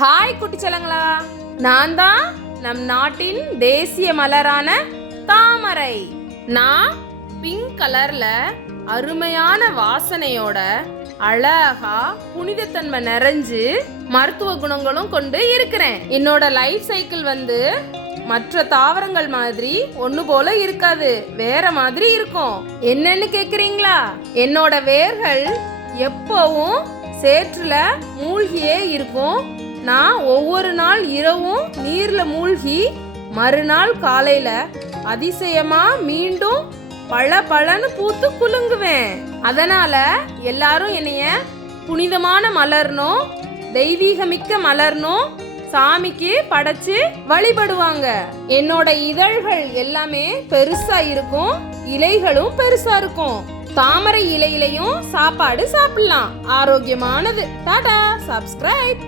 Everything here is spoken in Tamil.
ஹாய் குட்டிச்சலங்களா, நான் தான் நம் நாட்டின் தேசிய மலரான தாமரை. நான் பிங்க் கலர்ல அருமையான வாசனையோட அழகா புனிதத்தன்மை நிறைஞ்சு மருத்துவ குணங்களும் கொண்டு இருக்கிறேன். என்னோட லைஃப் சைக்கிள் மற்ற தாவரங்கள் மாதிரி ஒண்ணு போல இருக்காது, வேற மாதிரி இருக்கும். என்னன்னு கேக்குறீங்களா? என்னோட வேர்கள் எப்பவும் சேற்றுல மூழ்கியே இருக்கும். நான் ஒவ்வொரு நாள் இரவும் நீர்ல மூழ்கி மறுநாள் காலையில அதிசயமா மீண்டும் பழன்னு பூத்து குலுங்குவேன். அதனால எல்லாரும் என்னைய புனிதமான மலர்னும் தெய்வீகமிக்க மலர்னும் சாமிக்கு படைச்சு வழிபடுவாங்க. என்னோட இதழ்கள் எல்லாமே பெருசா இருக்கும், இலைகளும் பெருசா இருக்கும். தாமரை இலையிலையும் சாப்பாடு சாப்பிடலாம், ஆரோக்கியமானது. டாடா, சப்ஸ்கிரைப்.